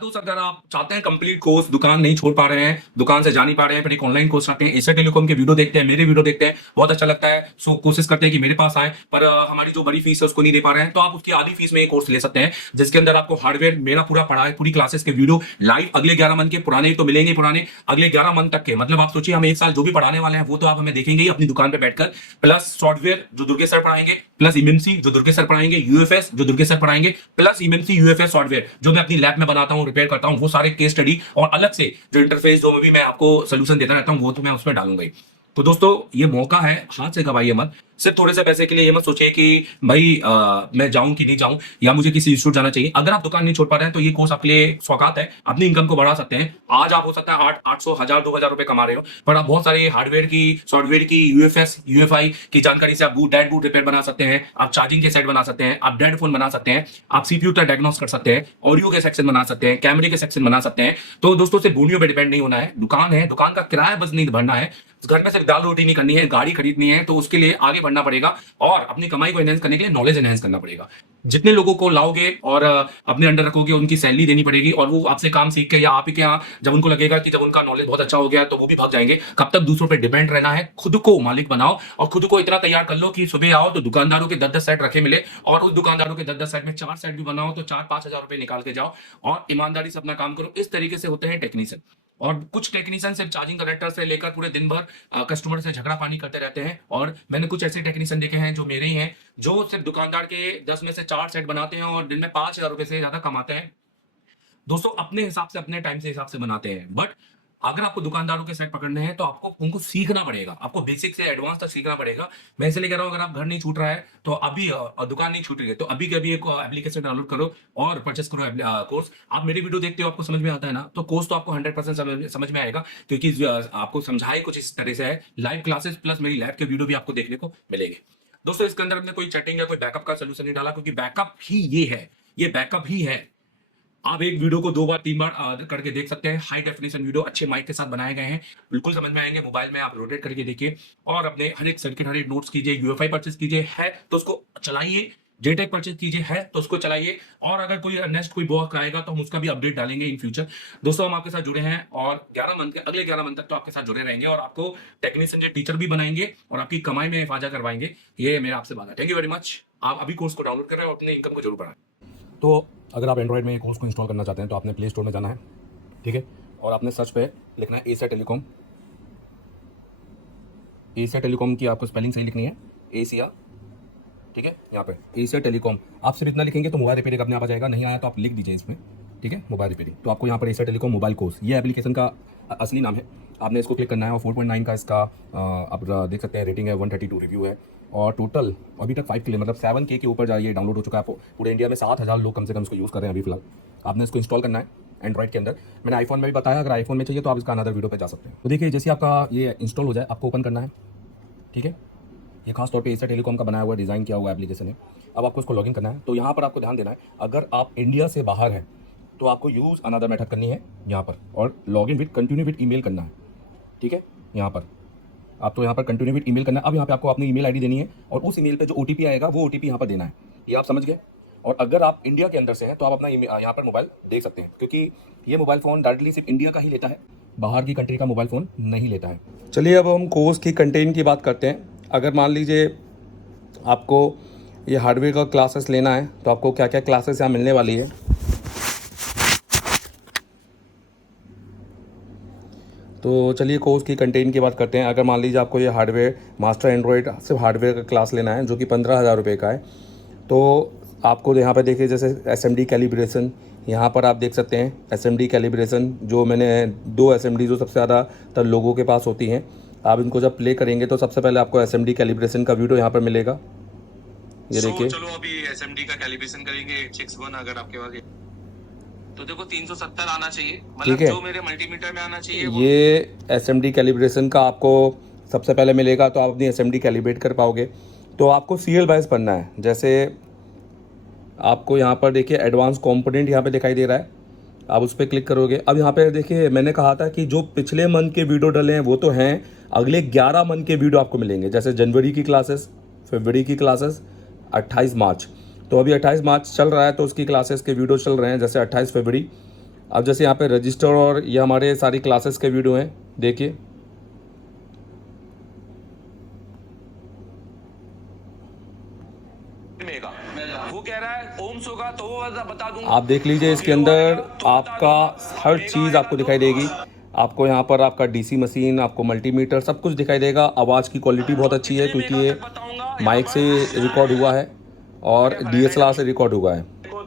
दोस्त, अगर आप चाहते हैं कंप्लीट कोर्स, दुकान नहीं छोड़ पा रहे हैं, दुकान से जा नहीं पा रहे हैं, फिर एक ऑनलाइन कोर्स चाहते हैं, एशिया टेलीकॉम के वीडियो देखते हैं, मेरे वीडियो देखते हैं, बहुत अच्छा लगता है, सो कोशिश करते हैं कि मेरे पास आए, पर हमारी जो बड़ी फीस है उसको नहीं दे पा रहे हैं, तो आप उसकी आधी फीस में ये कोर्स ले सकते हैं, जिसके अंदर आपको हार्डवेयर मेरा पूरा पढ़ा है, पूरी क्लासेस के वीडियो लाइव अगले 11 मंथ के, पुराने तो मिलेंगे पुराने, अगले 11 मंथ तक के, मतलब आप सोचिए हम एक साल जो भी पढ़ाने वाले हैं वो तो आप हमें देखेंगे ही अपनी दुकान पे बैठकर, प्लस सॉफ्टवेयर जो दुर्गे सर पढ़ाएंगे, प्लस इमेमसी जो दुर्गे सर पढ़ाएंगे, यूएफएस जो दुर्गे सर पढ़ाएंगे, प्लस इमेमसी यूएफएस सॉफ्टवेयर जो मैं अपनी लैब में बनाता हूं, रिपेयर करता हूं, वो सारे केस स्टडी और अलग से जो इंटरफेस जो भी मैं आपको सोल्यूशन देता रहता हूं वो तो मैं उसमें डालूंगा ही। तो दोस्तों ये मौका है, हाथ से गवाइए मत। सिर्फ थोड़े से पैसे के लिए ये मत सोचिए कि भाई मैं जाऊं कि नहीं जाऊं या मुझे किसी इंस्टीट्यूट जाना चाहिए। अगर आप दुकान नहीं छोड़ पा रहे हैं तो ये कोर्स आपके लिए सौगात है, अपनी इनकम को बढ़ा सकते हैं। आज आप हो सकता है 800, 1000, 2000 रुपए कमा रहे हो, पर आप बहुत सारे हार्डवेयर की, सॉफ्टवेयर की, यूएफएस यूएफआई की जानकारी से आप डेड बूट रिपेयर बना सकते हैं, आप चार्जिंग के सेट बना सकते हैं, आप डेड फोन बना सकते हैं, आप सीपीयू का डायग्नोस कर सकते हैं, ऑडियो के सेक्शन बना सकते हैं, कैमरे के सेक्शन बना सकते हैं। तो दोस्तों से बूनियों पे डिपेंड नहीं होना है, दुकान है, दुकान का किराया बस नहीं भरना है, घर में सिर्फ दाल रोटी नहीं करनी है, गाड़ी खरीदनी है, तो उसके लिए आगे बढ़ना पड़ेगा और अपनी कमाई को एनहेंस करने के लिए नॉलेज एनहेंस करना पड़ेगा। जितने लोगों को लाओगे और अपने अंडर रखोगे उनकी सैलरी देनी पड़ेगी, और वो आपसे काम सीख के या आप ही के यहाँ जब उनको लगेगा कि जब उनका नॉलेज बहुत अच्छा हो गया तो वो भी भाग जाएंगे। कब तक दूसरों पे डिपेंड रहना है, खुद को मालिक बनाओ और खुद को इतना तैयार कर लो कि सुबह आओ तो दुकानदारों के 10-10 सेट रखे मिले, और उस दुकानदारों के 10-10 सेट में 4 सेट भी बनाओ तो 4-5 हजार रुपए निकाल के जाओ और ईमानदारी से अपना काम करो। इस तरीके से होते हैं टेक्नीशियन। और कुछ टेक्नीशियन सिर्फ चार्जिंग कनेक्टर से लेकर पूरे दिन भर कस्टमर से झगड़ा पानी करते रहते हैं, और मैंने कुछ ऐसे टेक्नीशियन देखे हैं जो मेरे ही हैं, जो सिर्फ दुकानदार के 10 में से 4 सेट बनाते हैं और दिन में 5000 रुपए से ज्यादा कमाते हैं। दोस्तों अपने हिसाब से, अपने टाइम से हिसाब से बनाते हैं, बट अगर आपको दुकानदारों के सेट पकड़ने हैं तो आपको उनको सीखना पड़ेगा, आपको बेसिक से एडवांस तक सीखना पड़ेगा। मैं इसलिए कह रहा हूं अगर आप घर नहीं छूट रहा है तो अभी दुकान नहीं छूट रही है तो अभी के अभी एक एप्लीकेशन डाउनलोड करो और परचेस करो कोर्स। आप मेरी वीडियो देखते हो, आपको समझ में आता है ना, तो कोर्स तो आपको 100% समझ में आएगा, क्योंकि आपको समझाए कुछ इस तरह से है। लाइव क्लासेस प्लस मेरी लैब के वीडियो भी आपको देखने को मिलेंगे। दोस्तों इसके अंदर हमने कोई चैटिंग या कोई बैकअप का सोल्यूशन नहीं डाला, क्योंकि बैकअप ही ये है, ये बैकअप ही है। आप एक वीडियो को 2 बार 3 बार करके देख सकते हैं। हाई डेफिनेशन वीडियो अच्छे माइक के साथ बनाए गए हैं, बिल्कुल समझ में आएंगे। मोबाइल में आप रोटेट करके देखिए और अपने हर एक सर्किट, हर एक नोट्स कीजिए। यूएफआई परचेज कीजिए है तो उसको चलाइए, जेटेक परचेज कीजिए है तो उसको चलाइए, और अगर कोई नेक्स्ट कोई बॉक आएगा तो हम उसका भी अपडेट डालेंगे इन फ्यूचर। दोस्तों हम आपके साथ जुड़े हैं और 11 मंथ के, अगले 11 मंथ तक तो आपके साथ जुड़े रहेंगे और आपको टेक्नीशियन जो टीचर भी बनाएंगे और आपकी कमाई में इफाजा करवाएंगे। ये मेरा आपसे बात है। Thank you very much. आप अभी कोर्स को डाउनलोड कर रहे हैं और अपने इनकम को जरूर बढ़ाएं। तो अगर आप एंड्रॉयड में कोर्स को इंस्टॉल करना चाहते हैं तो आपने प्ले स्टोर में जाना है, ठीक है, और आपने सर्च पे लिखना है एशिया टेलीकॉम। एशिया टेलीकॉम की आपको स्पेलिंग सही लिखनी है, एशिया, ठीक है, यहाँ पे एशिया टेलीकॉम। आप सिर्फ इतना लिखेंगे तो मोबाइल रिपेयरिंग अपने आप आ जाएगा, नहीं आया तो आप लिख दीजिए इसमें, ठीक है, मोबाइल रिपेयरिंग। तो आपको यहाँ पर एशिया टेलीकॉम मोबाइल कोर्स, ये एप्लीकेशन का असली नाम है। आपने इसको क्लिक करना है और 4.9 का इसका आप देख सकते हैं रेटिंग है, 132 रिव्यू है, और टोटल अभी तक 5 के लिए मतलब 7K के ऊपर जाइए डाउनलोड हो चुका है। आपको पूरे इंडिया में 7000 लोग कम से कम इसको यूज़ कर रहे हैं अभी फिलहाल। आपने इसको इंस्टॉल करना है एंड्रॉइड के अंदर। मैंने आईफोन में भी बताया, अगर आईफोन में चाहिए तो आप इसका अनदर वीडियो पे जा सकते हैं। तो देखिए जैसे आपका ये इंस्टॉल हो जाए आपको ओपन करना है, ठीक है। ये खास तौर पे एशिया टेलीकॉम का बनाया हुआ, डिज़ाइन किया हुआ एप्लीकेशन है। अब आपको इसको लॉगिन करना है। तो यहाँ पर आपको ध्यान देना है, अगर आप इंडिया से बाहर हैं तो आपको यूज़ अनदर मेथड करनी है यहाँ पर, और login with continue with email करना है, ठीक है। यहाँ पर आपको यहाँ पर कंटिन्यू विद ईमेल करना है। अब यहाँ पे आपको अपनी ईमेल आईडी देनी है और उस ईमेल पे जो ओटीपी आएगा वो ओटीपी यहाँ पर देना है। ये आप समझ गए। और अगर आप इंडिया के अंदर से हैं तो आप अपना यहाँ पर मोबाइल देख सकते हैं, क्योंकि ये मोबाइल फ़ोन डायरेक्टली सिर्फ इंडिया का ही लेता है, बाहर की कंट्री का मोबाइल फ़ोन नहीं लेता है। चलिए अब हम कोर्स की कंटेंट की बात करते हैं। अगर मान लीजिए आपको ये हार्डवेयर का क्लासेस लेना है तो आपको क्या क्या क्लासेस यहाँ मिलने वाली है। तो चलिए कोर्स की कंटेंट की बात करते हैं। अगर मान लीजिए आपको ये हार्डवेयर मास्टर एंड्रॉयड सिर्फ हार्डवेयर का क्लास लेना है जो कि 15,000 रुपये का है, तो आपको यहाँ पर देखिए जैसे SMD कैलिब्रेशन, यहाँ पर आप देख सकते हैं SMD कैलिब्रेशन, जो मैंने 2 SMD जो सबसे ज़्यादातर लोगों के पास होती हैं, आप इनको जब प्ले करेंगे तो सबसे पहले आपको SMD कैलिब्रेशन का वीडियो यहाँ पर मिलेगा। ये देखिए, चलो अभी SMD का कैलिब्रेशन करेंगे 861। अगर आपके पास तो देखो 370 आना चाहिए, मतलब जो मेरे मल्टीमीटर में आना चाहिए ये SMD कैलिब्रेशन का आपको सबसे पहले मिलेगा, तो आप अपनी SMD कैलिब्रेट कर पाओगे। तो आपको सीरियल वाइज पढ़ना है। जैसे आपको यहाँ पर देखिए एडवांस कंपोनेंट यहाँ पे दिखाई दे रहा है, आप उस पर क्लिक करोगे। अब यहाँ पे देखिए मैंने कहा था कि जो पिछले मंथ के वीडियो डले हैं वो तो हैं, अगले 11 मंथ के वीडियो आपको मिलेंगे। जैसे जनवरी की क्लासेस, फरवरी की क्लासेस, 28 मार्च, तो अभी 28 मार्च चल रहा है तो उसकी क्लासेस के वीडियो चल रहे हैं। जैसे 28 फरवरी अब जैसे यहाँ पे रजिस्टर और ये हमारे सारी क्लासेस के वीडियो हैं, देखिए। वो कह रहा है ओम्स होगा तो वो बता दूंगा। आप देख लीजिए, इसके अंदर आपका हर चीज़ आपको दिखाई देगी। आपको यहाँ पर आपका डीसी मशीन, आपको मल्टीमीटर, सब कुछ दिखाई देगा। आवाज़ की क्वालिटी बहुत अच्छी है क्योंकि ये माइक से रिकॉर्ड हुआ है और DSLR से रिकॉर्ड हुआ है। तो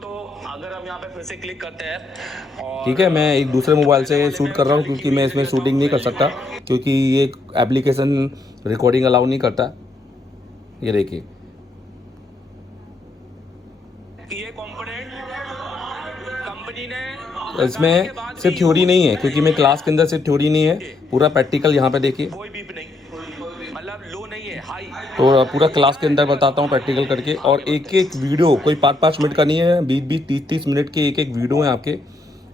अगर हम यहाँ पे फिर से क्लिक करते हैं और ठीक है, मैं एक दूसरे मोबाइल से शूट कर रहा हूँ क्योंकि मैं इसमें शूटिंग नहीं कर सकता क्योंकि ये एप्लीकेशन रिकॉर्डिंग अलाउ नहीं करता। ये देखिए, ये कंपोनेंट कंपनी ने इसमें सिर्फ थ्योरी नहीं है क्योंकि मैं क्लास के अंदर सिर्फ थ्योरी नहीं है, पूरा प्रैक्टिकल यहाँ पे देखिए। कोई बीप नहीं, मतलब लो नहीं है, हाई। तो पूरा क्लास के अंदर बताता हूँ प्रैक्टिकल करके। और एक एक वीडियो कोई 5-5 मिनट का नहीं है, 20-20, 30-30 मिनट के एक एक वीडियो हैं आपके।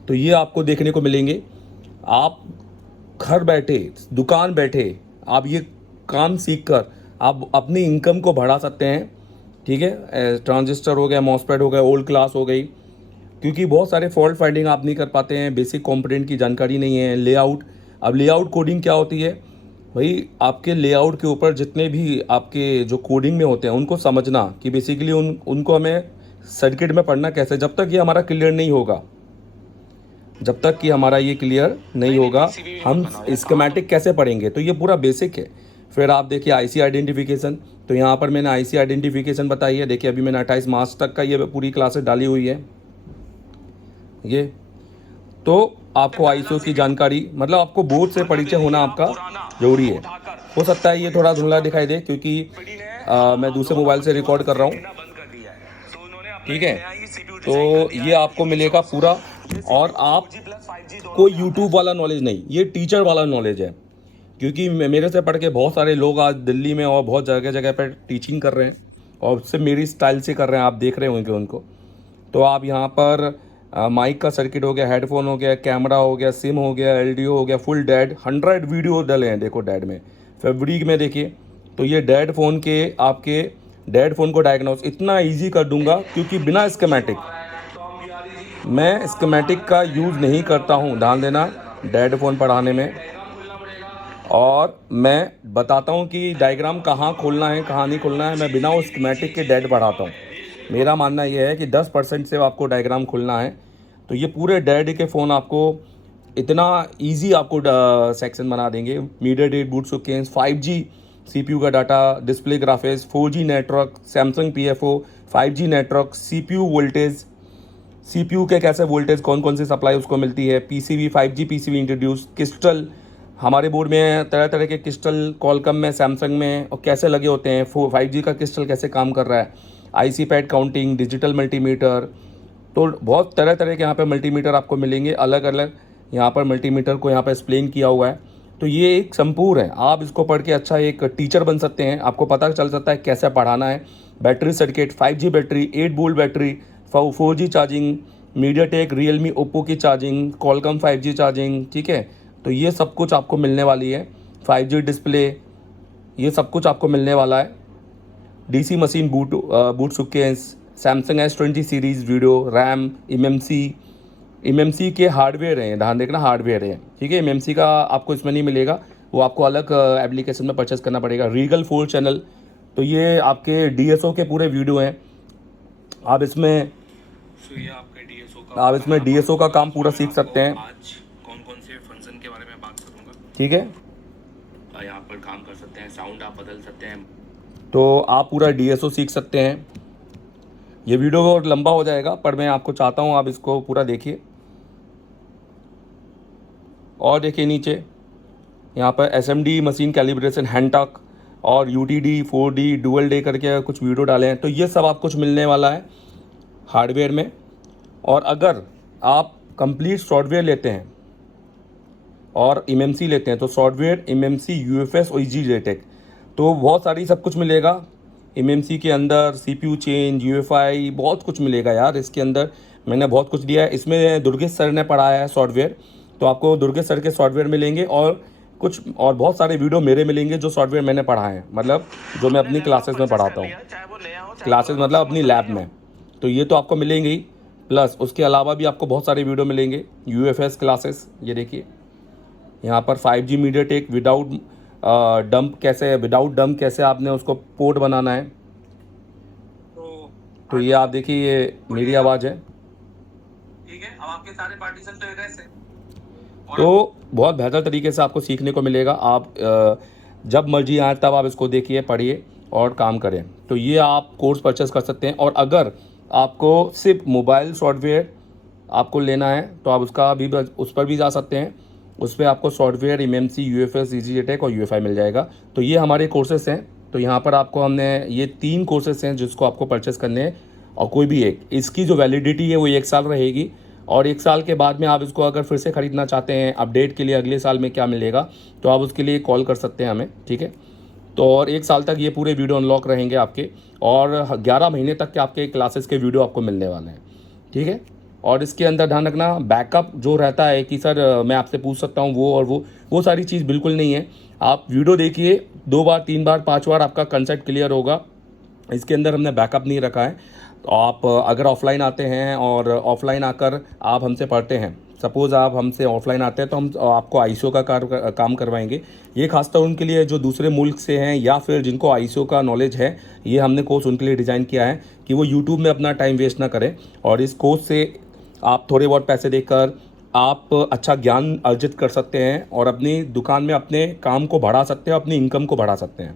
तो ये आपको देखने को मिलेंगे। आप घर बैठे, दुकान बैठे, आप ये काम सीख कर आप अपनी इनकम को बढ़ा सकते हैं। ठीक है, ट्रांजिस्टर हो गया, मॉसफेट हो गया, ओल्ड क्लास हो गई, क्योंकि बहुत सारे फॉल्ट फाइंडिंग आप नहीं कर पाते हैं, बेसिक कंपोनेंट की जानकारी नहीं है, लेआउट। अब लेआउट कोडिंग क्या होती है भाई, आपके लेआउट के ऊपर जितने भी आपके जो कोडिंग में होते हैं उनको समझना कि बेसिकली उनको हमें सर्किट में पढ़ना कैसे। जब तक ये हमारा क्लियर नहीं होगा, जब तक कि हमारा ये क्लियर नहीं होगा, हम स्कीमेटिक कैसे पढ़ेंगे। तो ये पूरा बेसिक है। फिर आप देखिए आईसी आइडेंटिफिकेशन, तो यहाँ पर मैंने आईसी आइडेंटिफिकेशन बताई है। देखिए अभी मैंने 28 मार्च तक का ये पूरी क्लासेस डाली हुई है। ये तो आपको आईएसओ की जानकारी, मतलब आपको बोर्ड से परिचय होना आपका जरूरी है। हो सकता है ये थोड़ा धुंधला दिखाई दे क्योंकि मैं दूसरे मोबाइल से रिकॉर्ड कर रहा हूँ। ठीक है, तो ये आपको मिलेगा पूरा। और आप कोई यूट्यूब वाला नॉलेज नहीं, ये टीचर वाला नॉलेज है। क्योंकि मेरे से पढ़ के बहुत सारे लोग आज दिल्ली में और बहुत जगह जगह पर टीचिंग कर रहे हैं और उससे मेरी स्टाइल से कर रहे हैं, आप देख रहे होंगे उनको। तो आप यहाँ पर माइक का सर्किट हो गया, हेडफोन हो गया, कैमरा हो गया, सिम हो गया, LDO हो गया, फुल डेड 100 वीडियो डले हैं। देखो डेड में, फैब्रिक में देखिए। तो ये डेड फ़ोन के, आपके डेड फ़ोन को डायग्नोस इतना इजी कर दूंगा क्योंकि बिना स्कीमेटिक, मैं स्कीमेटिक का यूज़ नहीं करता हूँ, ध्यान देना, डेड फ़ोन पढ़ाने में। और मैं बताता हूँ कि डायग्राम कहाँ खोलना है, कहाँ नहीं खोलना है। मैं बिना उस स्कीमेटिक के डेड पढ़ाता हूँ। मेरा मानना यह है कि 10% से आपको डायग्राम खोलना है। तो ये पूरे डेड के फ़ोन आपको इतना इजी आपको सेक्शन बना देंगे। मीडियाटेक बूटसुकेंस, 5G CPU का data, display graphics, 4G network, Samsung PFO, 5G network, CPU voltage, CPU के कैसे वोल्टेज, कौन कौन सी सप्लाई उसको मिलती है, PCB, 5G PCB introduce, crystal, हमारे बोर्ड में तरह तरह के क्रिस्टल, कॉलकम में, सैमसंग में, और कैसे लगे होते हैं, 5G का क्रिस्टल कैसे काम कर रहा है, IC pad counting, digital multimeter. तो बहुत तरह तरह के यहाँ पे मल्टीमीटर आपको मिलेंगे, अलग अलग यहाँ पर मल्टीमीटर को यहाँ पर एक्सप्लेन किया हुआ है। तो ये एक संपूर्ण है, आप इसको पढ़ के अच्छा एक टीचर बन सकते हैं। आपको पता चल सकता है कैसे पढ़ाना है। Battery circuit, 5G battery, 8 volt battery, 4G charging, MediaTek, Realme, Oppo की चार्जिंग, कॉलकम 5G चार्जिंग। ठीक है, तो ये सब कुछ आपको मिलने वाली है। 5G डिस्प्ले, ये सब कुछ आपको मिलने वाला है। DC मशीन बूटसुकेंस, Samsung S20 series video, RAM, MMC के हार्डवेयर हैं, ध्यान देखना हार्डवेयर है। ठीक है, MMC का आपको इसमें नहीं मिलेगा, वो आपको अलग एप्लीकेशन में परचेस करना पड़ेगा। रीगल 4 चैनल, तो ये आपके DSO के पूरे वीडियो हैं। आप इसमें DSO का काम पूरा सीख सकते हैं। आज कौन कौन से फंक्शन के बारे में बात करूंगा। ठीक है, यहाँ पर काम कर सकते हैं, साउंड आप बदल सकते हैं। तो आप पूरा DSO सीख सकते हैं। ये वीडियो और लंबा हो जाएगा, पर मैं आपको चाहता हूँ आप इसको पूरा देखिए। और देखिए नीचे यहाँ पर SMD मशीन कैलिब्रेशन, हैंडटक और UTD 4D डुअल डे करके कुछ वीडियो डाले हैं। तो ये सब आप कुछ मिलने वाला है हार्डवेयर में। और अगर आप कंप्लीट सॉफ्टवेयर लेते हैं और MMC लेते हैं, तो सॉफ्टवेयर MMC, UFS और EasyJetec, तो बहुत सारी सब कुछ मिलेगा। MMC के अंदर CPU चेंज, UEFI, बहुत कुछ मिलेगा यार इसके अंदर। मैंने बहुत कुछ दिया है इसमें, दुर्गेश सर ने पढ़ाया है सॉफ्टवेयर, तो आपको दुर्गेश सर के सॉफ्टवेयर मिलेंगे। और कुछ और बहुत सारे वीडियो मेरे मिलेंगे जो सॉफ्टवेयर मैंने पढ़ाए हैं, मतलब जो मैं अपनी क्लासेस में पढ़ाता हूँ, क्लासेस मतलब अपनी लैब में। तो ये तो आपको मिलेंगे ही। प्लस उसके अलावा भी आपको बहुत सारे वीडियो मिलेंगे। UFS क्लासेस, ये देखिए यहाँ पर 5G मीडियाटेक विदाउट डंप कैसे आपने उसको पोर्ट बनाना है। तो ये आप देखिए, ये मेरी आवाज़ है। ठीक है, अब आपके सारे पार्टीशन तो एड्रेस है। तो बहुत बेहतर तरीके से आपको सीखने को मिलेगा। आप जब मर्जी आए तब आप इसको देखिए, पढ़िए और काम करें। तो ये आप कोर्स परचेस कर सकते हैं। और अगर आपको सिर्फ मोबाइल सॉफ्टवेयर आपको लेना है तो आप उस पर भी जा सकते हैं। उस पर आपको सॉफ्टवेयर MMC, UFS, EasyJetech और UFI मिल जाएगा। तो ये हमारे कोर्सेस हैं। तो यहाँ पर आपको हमने ये 3 कोर्सेस हैं जिसको आपको परचेस करने हैं, और कोई भी एक, इसकी जो वैलिडिटी है वो 1 साल रहेगी। और 1 साल के बाद में आप इसको अगर फिर से ख़रीदना चाहते हैं अपडेट के लिए, अगले साल में क्या मिलेगा, तो आप उसके लिए कॉल कर सकते हैं हमें, ठीक है। तो और 1 साल तक ये पूरे वीडियो अनलॉक रहेंगे आपके, और 11 महीने तक के आपके क्लासेस के वीडियो आपको मिलने वाले हैं, ठीक है। और इसके अंदर ध्यान रखना, बैकअप जो रहता है कि सर मैं आपसे पूछ सकता हूँ वो और वो सारी चीज़ बिल्कुल नहीं है। आप वीडियो देखिए 2 बार 3 बार 5 बार, आपका कंसेप्ट क्लियर होगा। इसके अंदर हमने बैकअप नहीं रखा है। तो आप अगर ऑफलाइन आते हैं और ऑफलाइन आकर आप हमसे पढ़ते हैं, सपोज़ आप हमसे ऑफलाइन आते हैं, तो हम आपको ISO का काम करवाएंगे। ये खासतौर उनके लिए जो दूसरे मुल्क से हैं या फिर जिनको ISO का नॉलेज है, ये हमने कोर्स उनके लिए डिज़ाइन किया है कि वो यूट्यूब में अपना टाइम वेस्ट ना करें। और इस कोर्स से आप थोड़े बहुत पैसे देकर आप अच्छा ज्ञान अर्जित कर सकते हैं और अपनी दुकान में अपने काम को बढ़ा सकते हैं, अपनी इनकम को बढ़ा सकते हैं।